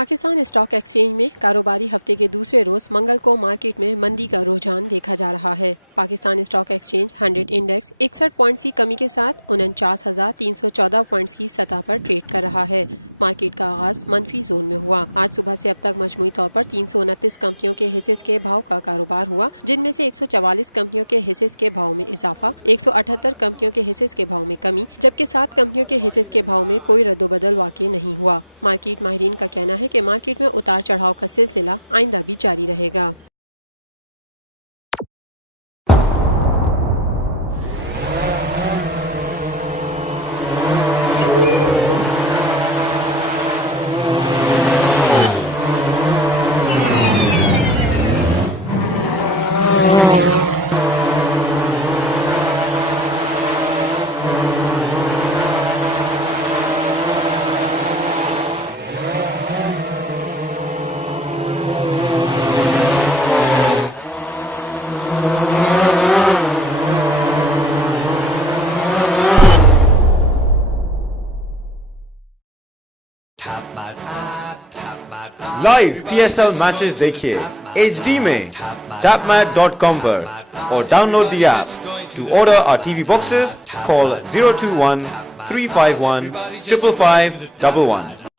पाकिस्तान اسٹاک ایکسچینج में कारोबारी हफ्ते के दूसरे रोज मंगल को मार्केट में मंदी का रुझान देखा जा रहा है। पाकिस्तान स्टॉक एक्सचेंज 100 इंडेक्स 61 पॉइंट्स की कमी के साथ 49,314 पॉइंट्स की सतह पर ट्रेड कर रहा है। मार्केट का आगाज मंफी जोन में हुआ। आज सुबह से अब तक मजमूई तौर पर 329 कंपनियों के हिस्से के भाव का कारोबार हुआ, जिनमें से 144 कंपनियों के हिस्से के भाव में इजाफा, 178 कंपनियों के हिस्से के भाव में कमी, जबकि 7 कंपनियों के हिस्से के भाव में कोई ردوبدل वाक़ नहीं हुआ। मार्केट माहरीन का कहना है कि मार्केट में उतार चढ़ाव का सिलसिला आइंदा भी जारी रहेगा। लाइव PSL मैचेस देखिए HD में tapmat.com पर और download the app. To order our TV boxes, call 021 351 55511.